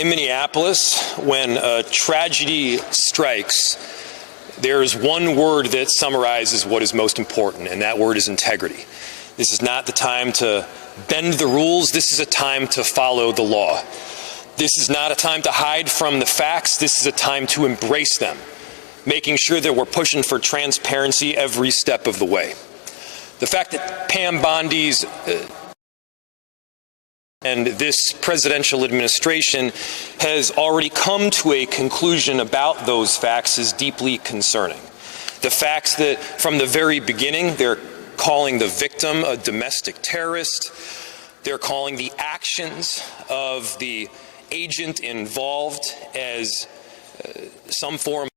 In Minneapolis, when a tragedy strikes, there is one word that summarizes what is most important, and that word is integrity. This is not the time to bend the rules. This is a time to follow the law. This is not a time to hide from the facts. This is a time to embrace them, making sure that we're pushing for transparency every step of the way. The fact that Pam Bondi's and this presidential administration has already come to a conclusion about those facts is deeply concerning. The facts that from the very beginning they're calling the victim a domestic terrorist, they're calling the actions of the agent involved as some form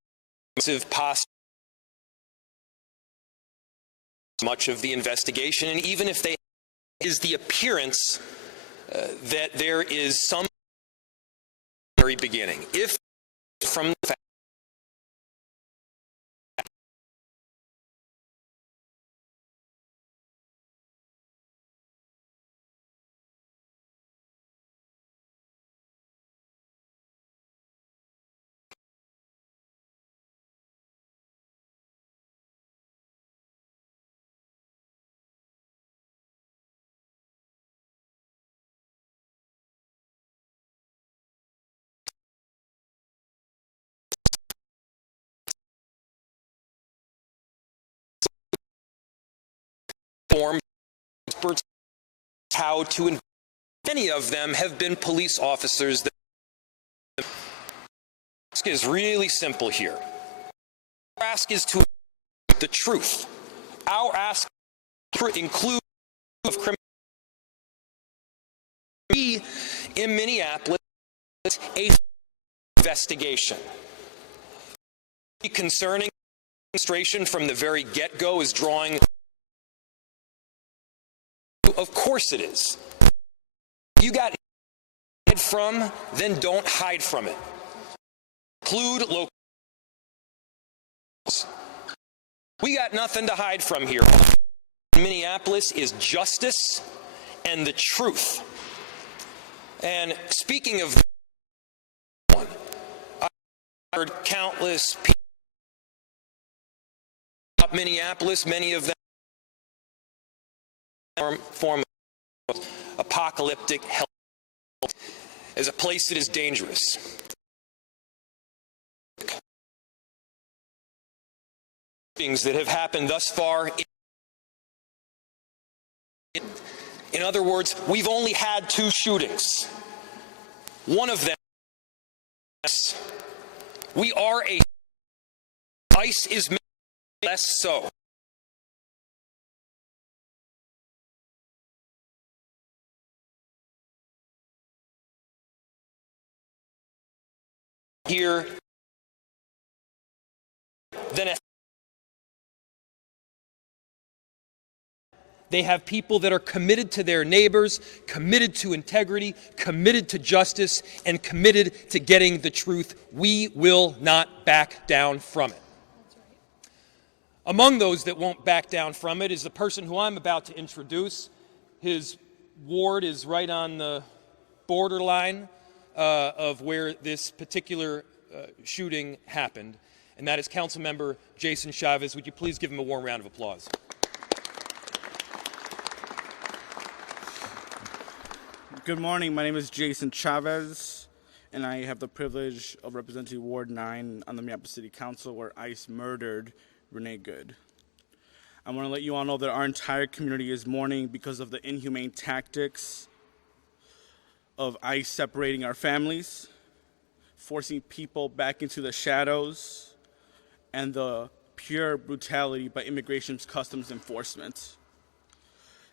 of possible much of the investigation, and even if they is the appearance that there is some very beginning. If from the fact form experts how to many of them have been police officers. The ask is really simple here. Our ask is to the truth. Our ask includes of criminal in Minneapolis a investigation. Concerning administration from the very get-go is drawing. Of course it is. You got hide from, then don't hide from it. Include local. We got nothing to hide from here. Minneapolis is justice and the truth. And speaking of one, I heard countless people about Minneapolis, many of them form of apocalyptic hell as a place that is dangerous. Things that have happened thus far. In other words, we've only had 2 shootings. One of them, we are a ICE is less so. Here than they have people that are committed to their neighbors, committed to integrity, committed to justice, and committed to getting the truth. We will not back down from it. Among those that won't back down from it is the person who I'm about to introduce. His ward is right on the borderline of where this particular shooting happened, and that is Councilmember Jason Chavez. Would you please give him a warm round of applause? Good morning. My name is Jason Chavez, and I have the privilege of representing Ward 9 on the Minneapolis City Council, where ICE murdered Renee Good. I want to let you all know that our entire community is mourning because of the inhumane tactics of ICE separating our families, forcing people back into the shadows, and the pure brutality by Immigration's Customs Enforcement.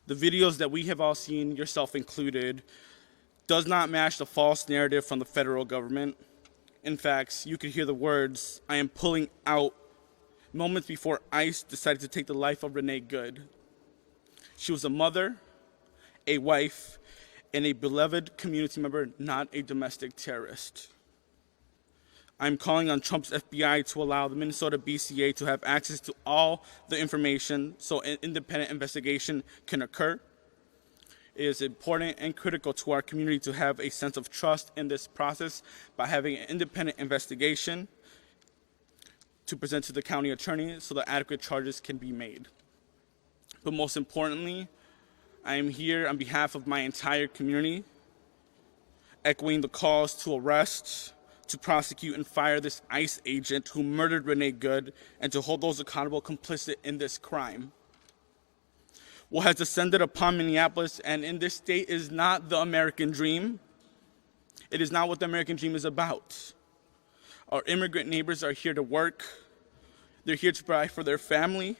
The videos that we have all seen, yourself included, does not match the false narrative from the federal government. In fact, you could hear the words, "I am pulling out," moments before ICE decided to take the life of Renee Good. She was a mother, a wife, and a beloved community member, not a domestic terrorist. I'm calling on Trump's FBI to allow the Minnesota BCA to have access to all the information so an independent investigation can occur. It is important and critical to our community to have a sense of trust in this process by having an independent investigation to present to the county attorney so that adequate charges can be made. But most importantly, I am here on behalf of my entire community, echoing the calls to arrest, to prosecute and fire this ICE agent who murdered Renee Good, and to hold those accountable complicit in this crime. What has descended upon Minneapolis and in this state is not the American dream. It is not what the American dream is about. Our immigrant neighbors are here to work. They're here to provide for their family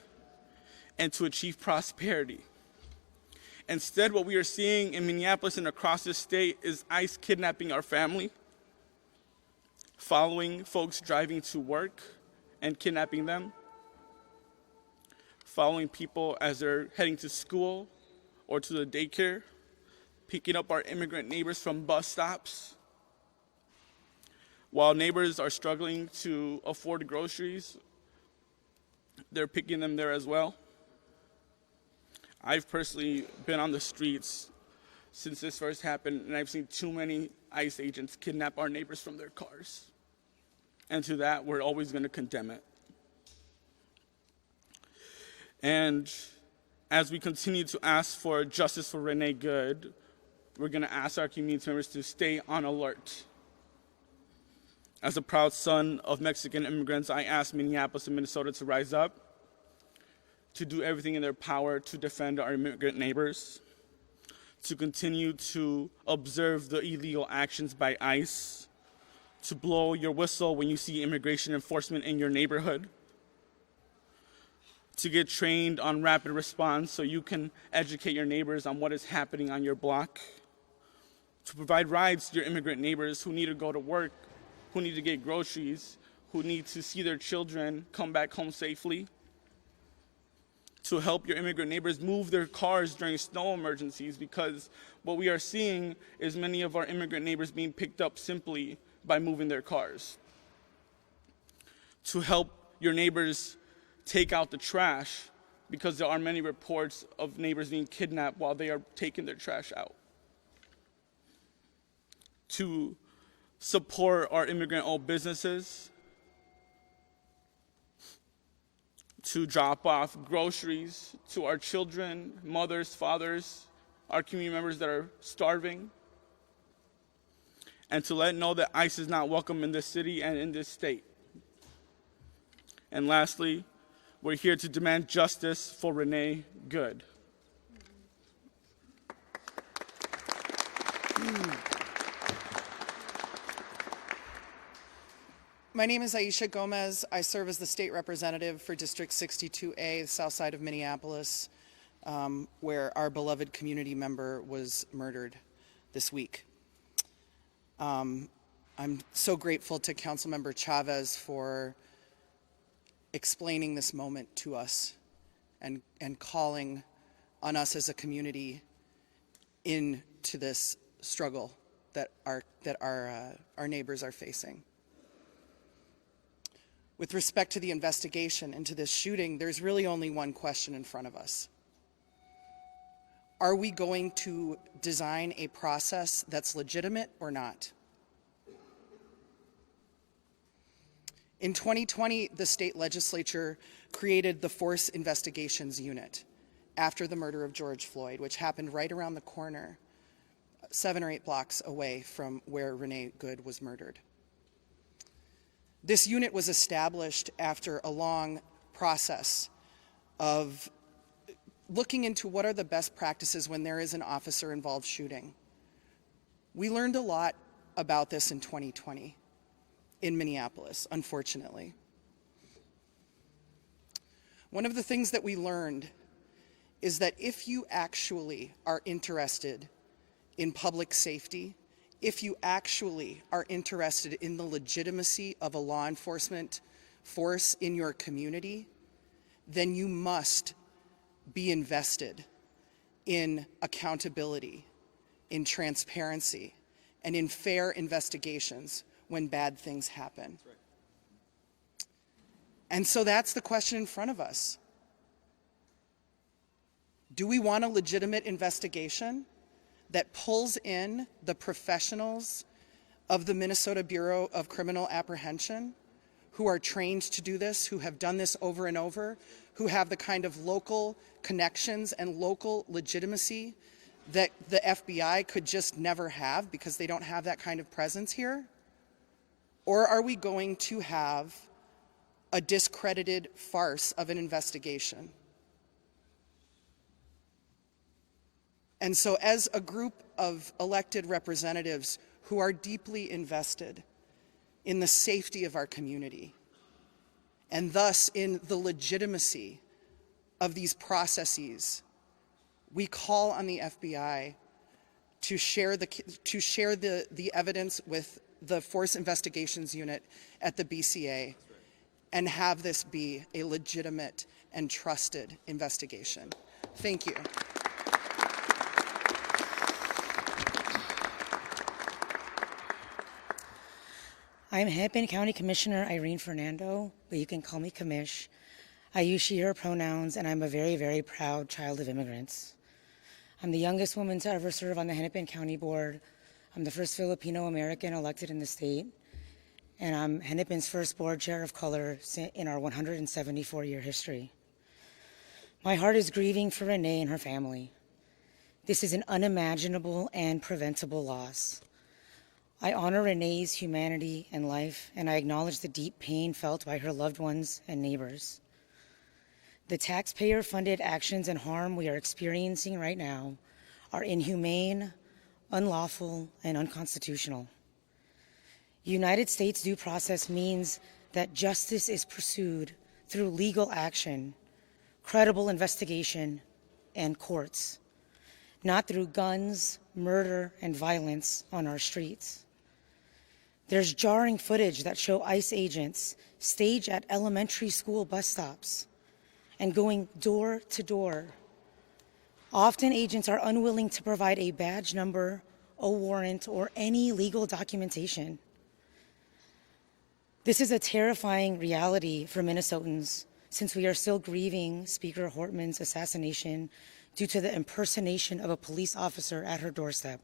and to achieve prosperity. Instead, what we are seeing in Minneapolis and across the state is ICE kidnapping our family, following folks driving to work and kidnapping them, following people as they're heading to school or to the daycare, picking up our immigrant neighbors from bus stops. While neighbors are struggling to afford groceries, they're picking them there as well. I've personally been on the streets since this first happened, and I've seen too many ICE agents kidnap our neighbors from their cars. And to that, we're always going to condemn it. And as we continue to ask for justice for Renee Good, we're going to ask our community members to stay on alert. As a proud son of Mexican immigrants, I ask Minneapolis and Minnesota to rise up, to do everything in their power to defend our immigrant neighbors, to continue to observe the illegal actions by ICE, to blow your whistle when you see immigration enforcement in your neighborhood, to get trained on rapid response so you can educate your neighbors on what is happening on your block, to provide rides to your immigrant neighbors who need to go to work, who need to get groceries, who need to see their children come back home safely, to help your immigrant neighbors move their cars during snow emergencies, because what we are seeing is many of our immigrant neighbors being picked up simply by moving their cars. To help your neighbors take out the trash, because there are many reports of neighbors being kidnapped while they are taking their trash out. To support our immigrant-owned businesses, to drop off groceries to our children, mothers, fathers, our community members that are starving, and to let know that ICE is not welcome in this city and in this state. And lastly, we're here to demand justice for Renee Good. My name is Aisha Gomez. I serve as the state representative for District 62A, the south side of Minneapolis, where our beloved community member was murdered this week. I'm so grateful to Councilmember Chavez for explaining this moment to us and calling on us as a community into this struggle that our neighbors are facing. With respect to the investigation into this shooting, there's really only one question in front of us. Are we going to design a process that's legitimate or not? In 2020, the state legislature created the Force Investigations Unit after the murder of George Floyd, which happened right around the corner, 7 or 8 blocks away from where Renee Good was murdered. This unit was established after a long process of looking into what are the best practices when there is an officer-involved shooting. We learned a lot about this in 2020 in Minneapolis, unfortunately. One of the things that we learned is that if you actually are interested in public safety, if you actually are interested in the legitimacy of a law enforcement force in your community, then you must be invested in accountability, in transparency, and in fair investigations when bad things happen. That's right. And so that's the question in front of us. Do we want a legitimate investigation? that pulls in the professionals of the Minnesota Bureau of Criminal Apprehension who are trained to do this, who have done this over and over, who have the kind of local connections and local legitimacy that the FBI could just never have because they don't have that kind of presence here? Or are we going to have a discredited farce of an investigation? And so as a group of elected representatives who are deeply invested in the safety of our community, and thus in the legitimacy of these processes, we call on the FBI to share the evidence with the Force Investigations Unit at the BCA and have this be a legitimate and trusted investigation. Thank you. I'm Hennepin County Commissioner Irene Fernando, but you can call me Commish. I use she, her pronouns, and I'm a very, very proud child of immigrants. I'm the youngest woman to ever serve on the Hennepin County Board. I'm the first Filipino American elected in the state, and I'm Hennepin's first board chair of color in our 174-year history. My heart is grieving for Renee and her family. This is an unimaginable and preventable loss. I honor Renee's humanity and life, and I acknowledge the deep pain felt by her loved ones and neighbors. The taxpayer-funded actions and harm we are experiencing right now are inhumane, unlawful, and unconstitutional. United States due process means that justice is pursued through legal action, credible investigation, and courts, not through guns, murder, and violence on our streets. There's jarring footage that show ICE agents stage at elementary school bus stops and going door to door. Often agents are unwilling to provide a badge number, a warrant, or any legal documentation. This is a terrifying reality for Minnesotans since we are still grieving Speaker Hortman's assassination due to the impersonation of a police officer at her doorstep.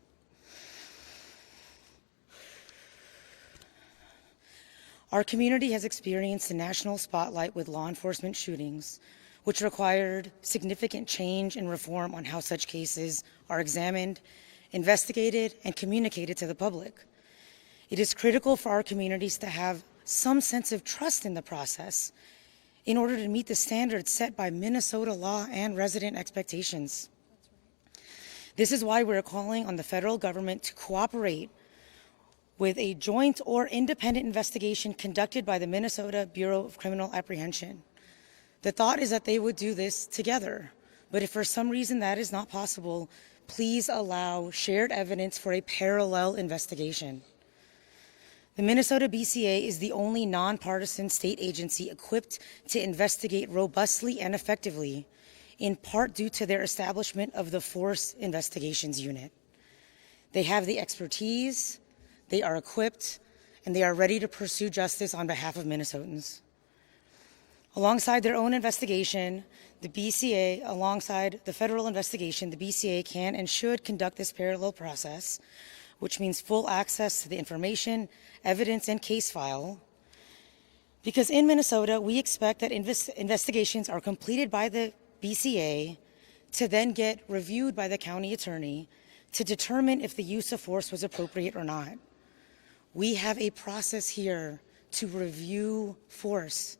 Our community has experienced a national spotlight with law enforcement shootings, which required significant change and reform on how such cases are examined, investigated, and communicated to the public. It is critical for our communities to have some sense of trust in the process in order to meet the standards set by Minnesota law and resident expectations. This is why we're calling on the federal government to cooperate with a joint or independent investigation conducted by the Minnesota Bureau of Criminal Apprehension. The thought is that they would do this together, but if for some reason that is not possible, please allow shared evidence for a parallel investigation. The Minnesota BCA is the only nonpartisan state agency equipped to investigate robustly and effectively, in part due to their establishment of the Force Investigations Unit. They have the expertise, they are equipped, and they are ready to pursue justice on behalf of Minnesotans. Alongside their own investigation, the BCA, alongside the federal investigation, the BCA can and should conduct this parallel process, which means full access to the information, evidence, and case file. Because in Minnesota, we expect that investigations are completed by the BCA to then get reviewed by the county attorney to determine if the use of force was appropriate or not. We have a process here to review force.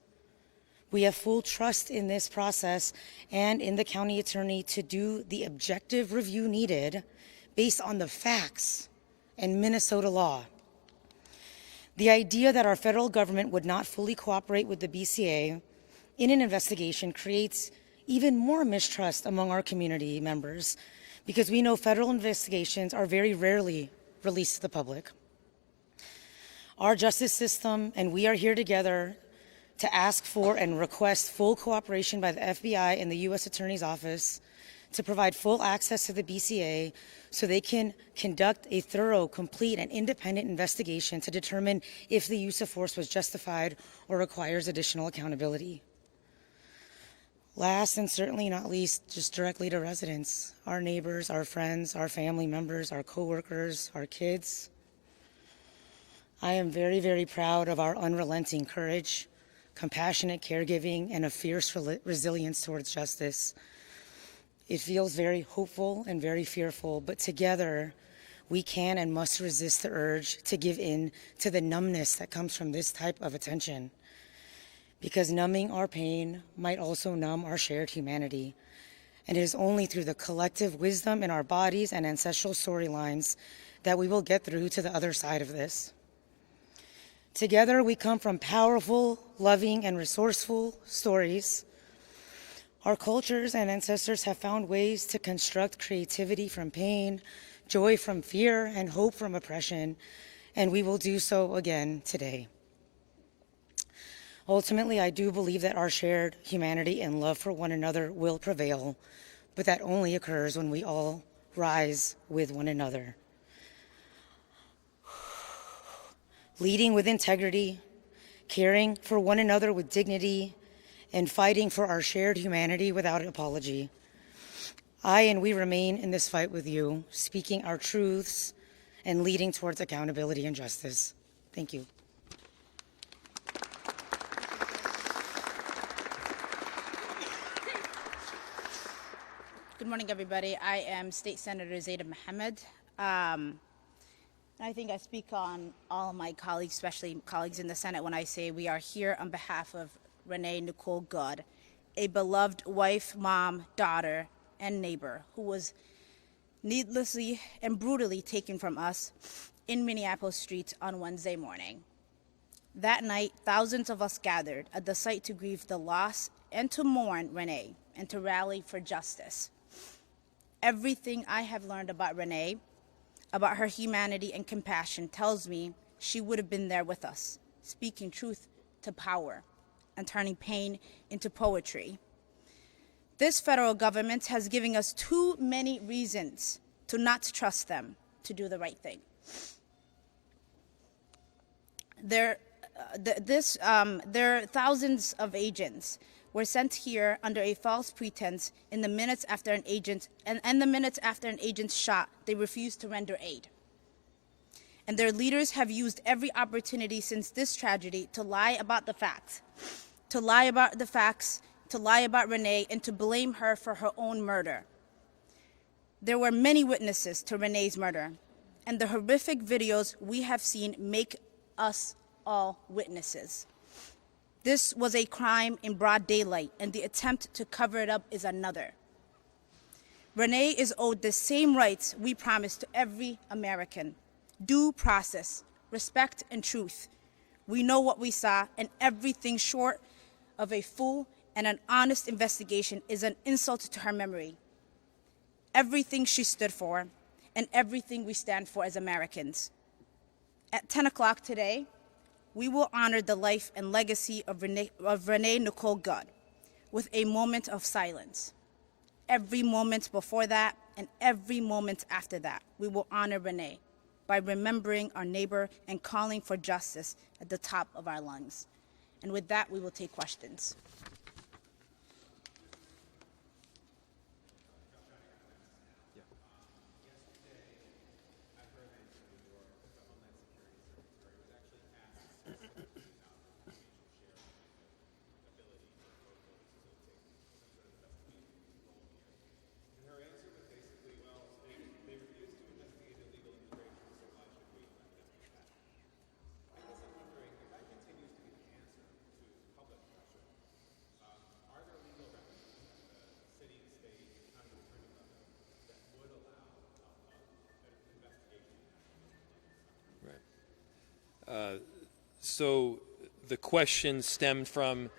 We have full trust in this process and in the county attorney to do the objective review needed based on the facts and Minnesota law. The idea that our federal government would not fully cooperate with the BCA in an investigation creates even more mistrust among our community members because we know federal investigations are very rarely released to the public. Our justice system and we are here together to ask for and request full cooperation by the FBI and the U.S. Attorney's Office to provide full access to the BCA so they can conduct a thorough, complete, and independent investigation to determine if the use of force was justified or requires additional accountability. Last and certainly not least, just directly to residents, our neighbors, our friends, our family members, our coworkers, our kids. I am very, very proud of our unrelenting courage, compassionate caregiving, and a fierce resilience towards justice. It feels very hopeful and very fearful, but together we can and must resist the urge to give in to the numbness that comes from this type of attention. Because numbing our pain might also numb our shared humanity. And it is only through the collective wisdom in our bodies and ancestral storylines that we will get through to the other side of this. Together, we come from powerful, loving, and resourceful stories. Our cultures and ancestors have found ways to construct creativity from pain, joy from fear, and hope from oppression, and we will do so again today. Ultimately, I do believe that our shared humanity and love for one another will prevail, but that only occurs when we all rise with one another. Leading with integrity, caring for one another with dignity, and fighting for our shared humanity without apology. I and we remain in this fight with you, speaking our truths and leading towards accountability and justice. Thank you. Good morning, everybody. I am State Senator Zaida Mohammed. I think I speak on all of my colleagues, especially colleagues in the Senate, when I say we are here on behalf of Renee Nicole Good, a beloved wife, mom, daughter, and neighbor who was needlessly and brutally taken from us in Minneapolis streets on Wednesday morning. That night, thousands of us gathered at the site to grieve the loss and to mourn Renee and to rally for justice. Everything I have learned about Renee, about her humanity and compassion, tells me she would have been there with us, speaking truth to power and turning pain into poetry. This federal government has given us too many reasons to not trust them to do the right thing. There are thousands of agents were sent here under a false pretense in the minutes after an agent, and the minutes after an agent's shot, they refused to render aid. And their leaders have used every opportunity since this tragedy to lie about the facts, to lie about Renee, and to blame her for her own murder. There were many witnesses to Renee's murder, and the horrific videos we have seen make us all witnesses. This was a crime in broad daylight, and the attempt to cover it up is another. Renee is owed the same rights we promised to every American: due process, respect, and truth. We know what we saw, and everything short of a full and an honest investigation is an insult to her memory. Everything she stood for, and everything we stand for as Americans. At 10 o'clock today, we will honor the life and legacy of Renee Nicole Good with a moment of silence. Every moment before that and every moment after that, we will honor Renee by remembering our neighbor and calling for justice at the top of our lungs. And with that, we will take questions. So the question stemmed from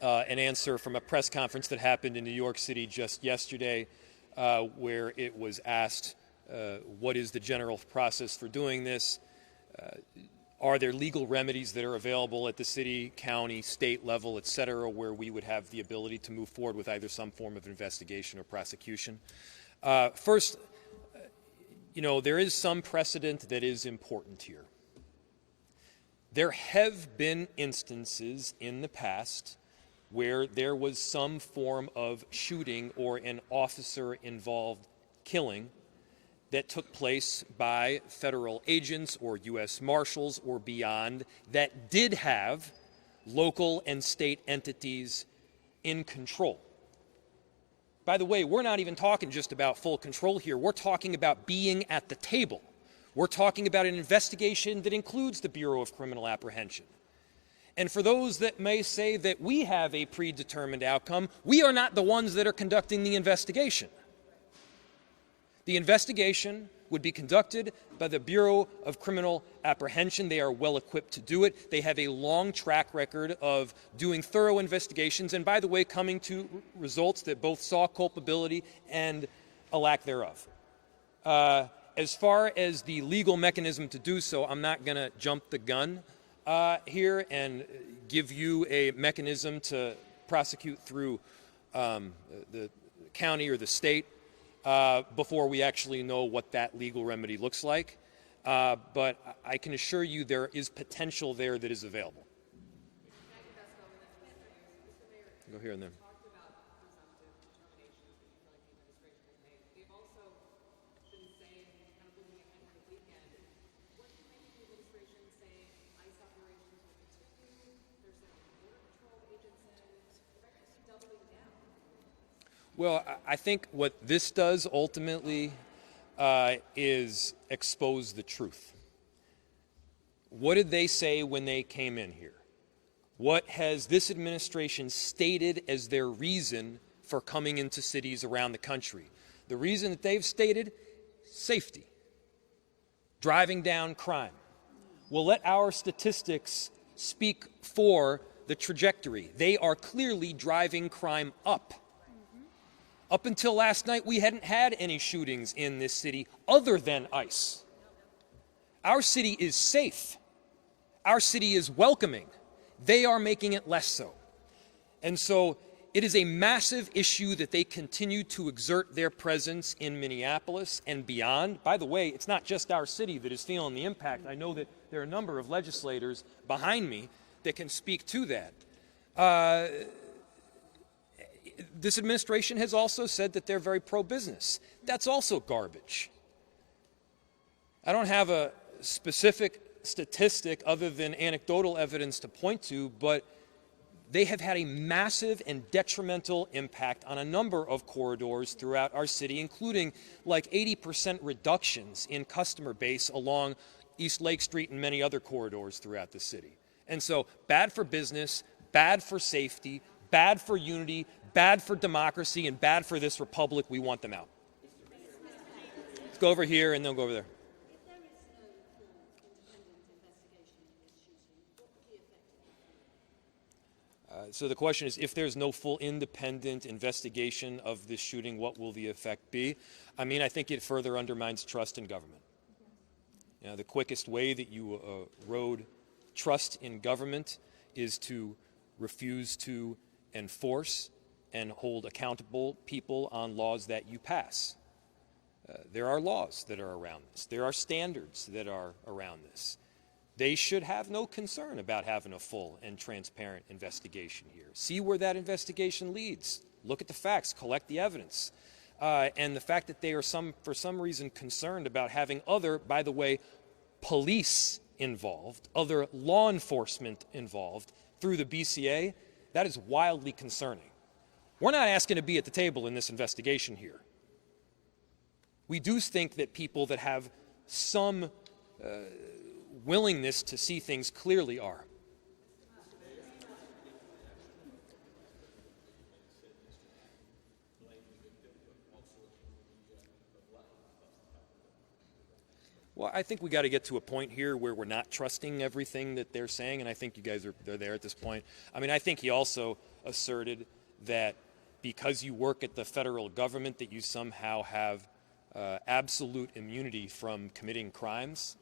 an answer from a press conference that happened in New York City just yesterday, where it was asked, what is the general process for doing this? Are there legal remedies that are available at the city, county, state level, et cetera, where we would have the ability to move forward with either some form of investigation or prosecution? First, there is some precedent that is important here. There have been instances in the past where there was some form of shooting or an officer-involved killing that took place by federal agents or U.S. Marshals or beyond that did have local and state entities in control. By the way, we're not even talking just about full control here. We're talking about being at the table. We're talking about an investigation that includes the Bureau of Criminal Apprehension. And for those that may say that we have a predetermined outcome, we are not the ones that are conducting the investigation. The investigation would be conducted by the Bureau of Criminal Apprehension. They are well equipped to do it. They have a long track record of doing thorough investigations and, by the way, coming to results that both saw culpability and a lack thereof. As far as the legal mechanism to do so, I'm not going to jump the gun here and give you a mechanism to prosecute through the county or the state before we actually know what that legal remedy looks like. But I can assure you there is potential there that is available. Go here and there. Well, I think what this does ultimately is expose the truth. What did they say when they came in here? What has this administration stated as their reason for coming into cities around the country? The reason that they've stated, safety, driving down crime. Well, let our statistics speak for the trajectory. They are clearly driving crime up. Up until last night, we hadn't had any shootings in this city other than ICE. Our city is safe. Our city is welcoming. They are making it less so. And so it is a massive issue that they continue to exert their presence in Minneapolis and beyond. By the way, it's not just our city that is feeling the impact. I know that there are a number of legislators behind me that can speak to that. This administration has also said that they're very pro-business. That's also garbage. I don't have a specific statistic other than anecdotal evidence to point to, but they have had a massive and detrimental impact on a number of corridors throughout our city, including like 80% reductions in customer base along East Lake Street and many other corridors throughout the city. And so bad for business, bad for safety, bad for unity, bad for democracy, and bad for this republic. We want them out. Let's go over here and then go over there. So the question is, if there's no full independent investigation of this shooting, what will the effect be? I mean, I think it further undermines trust in government. You know, the quickest way that you erode trust in government is to refuse to enforce and hold accountable people on laws that you pass. There are laws that are around this. There are standards that are around this. They should have no concern about having a full and transparent investigation here. See where that investigation leads. Look at the facts, collect the evidence. And the fact that they are for some reason concerned about having other, by the way, police involved, other law enforcement involved through the BCA, that is wildly concerning. We're not asking to be at the table in this investigation here. We do think that people that have some willingness to see things clearly are. Well, I think we got to get to a point here where we're not trusting everything that they're saying, and I think you guys they're there at this point. I mean, I think he also asserted that because you work at the federal government that you somehow have absolute immunity from committing crimes.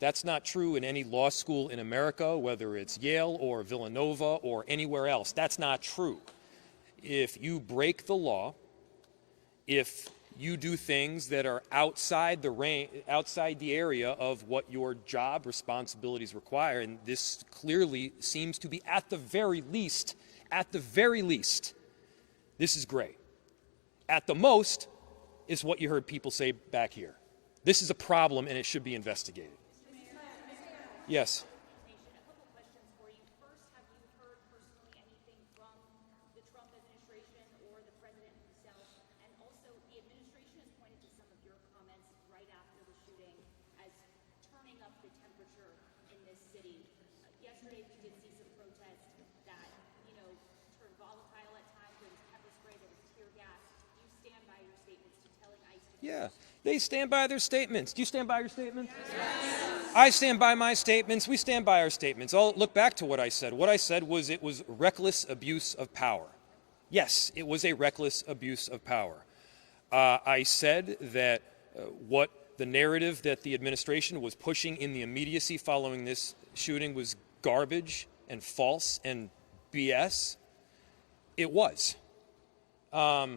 That's not true in any law school in America, whether it's Yale or Villanova or anywhere else. That's not true. If you break the law, if you do things that are outside the area of what your job responsibilities require, and this clearly seems to be at the very least At the very least, this is great. At the most, is what you heard people say back here. This is a problem and it should be investigated. Yes. Yesterday we did see some protests that, turned volatile at times. There was pepper spray, there was tear gas. Do you stand by your statements to telling ICE to Yeah, they stand by their statements. Do you stand by your statements? Yes. I stand by my statements. We stand by our statements. I'll look back to what I said. What I said was it was reckless abuse of power. Yes, it was a reckless abuse of power. I said that what the narrative that the administration was pushing in the immediacy following this shooting was garbage and false and BS. It was. I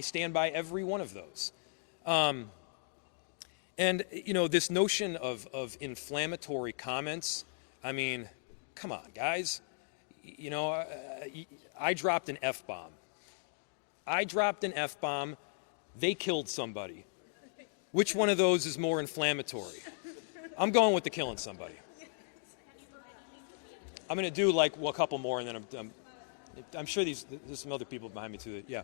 stand by every one of those. And, this notion of inflammatory comments, I mean, come on, guys. I dropped an F-bomb. They killed somebody. Which one of those is more inflammatory? I'm going with the killing somebody. I'm going to do a couple more, and then I'm sure there's some other people behind me too. Yeah.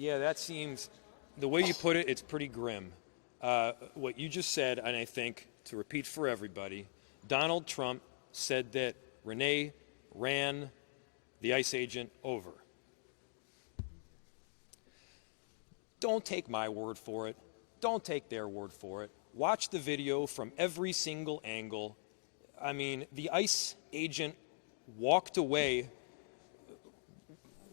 Yeah, that seems, the way you put it, it's pretty grim. What you just said, and I think, to repeat for everybody, Donald Trump said that Renee ran the ICE agent over. Don't take my word for it. Don't take their word for it. Watch the video from every single angle. I mean, the ICE agent walked away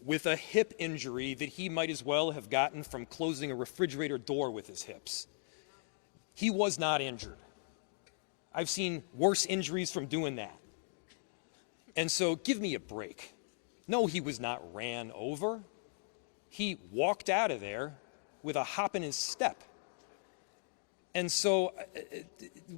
with a hip injury that he might as well have gotten from closing a refrigerator door with his hips. He was not injured. I've seen worse injuries from doing that. And so give me a break. No, he was not ran over. He walked out of there with a hop in his step. And so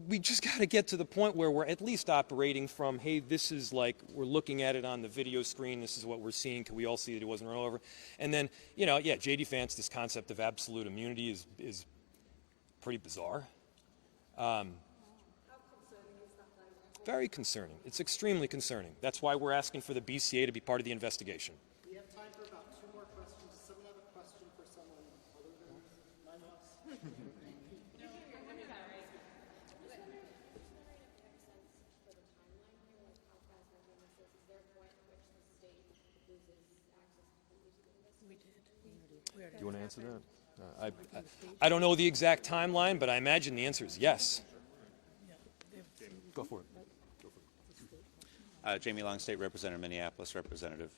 we just got to get to the point where we're at least operating from, hey, this is like, we're looking at it on the video screen, this is what we're seeing, can we all see that he wasn't run over? And then, J.D. Vance, this concept of absolute immunity is pretty bizarre. How concerning is that? Very concerning. It's extremely concerning. That's why we're asking for the BCA to be part of the investigation. We have time for about 2 more questions. Does someone have a question for someone other than none of us? Do you want to answer that? I don't know the exact timeline, but I imagine the answer is yes. Go for it. Jamie Long, State Representative, Minneapolis Representative.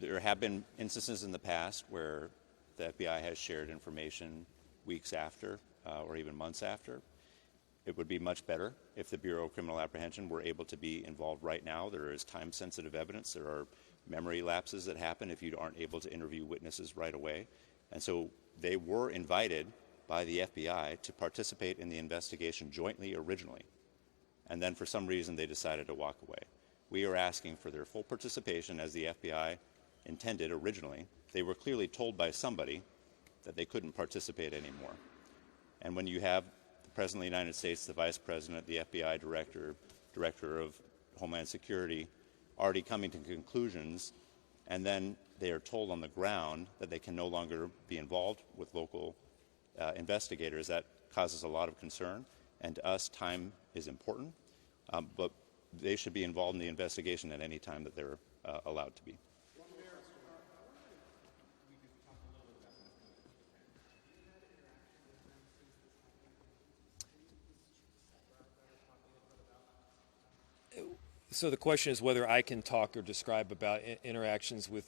There have been instances in the past where the FBI has shared information weeks after or even months after. It would be much better if the Bureau of Criminal Apprehension were able to be involved right now. There is time-sensitive evidence. There are memory lapses that happen if you aren't able to interview witnesses right away. And so they were invited by the FBI to participate in the investigation jointly originally. And then for some reason they decided to walk away. We are asking for their full participation as the FBI intended originally. They were clearly told by somebody that they couldn't participate anymore. And when you have the President of the United States, the Vice President, the FBI Director of Homeland Security already coming to conclusions, and then they are told on the ground that they can no longer be involved with local investigators, that causes a lot of concern. And to us, time is important, but they should be involved in the investigation at any time that they're allowed to be. So the question is whether I can talk or describe about interactions with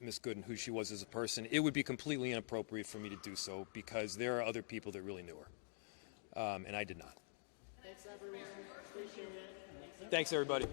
Ms. Gooden, who she was as a person. It would be completely inappropriate for me to do so because there are other people that really knew her, and I did not. Thanks, everyone. Appreciate it. Thanks, everybody.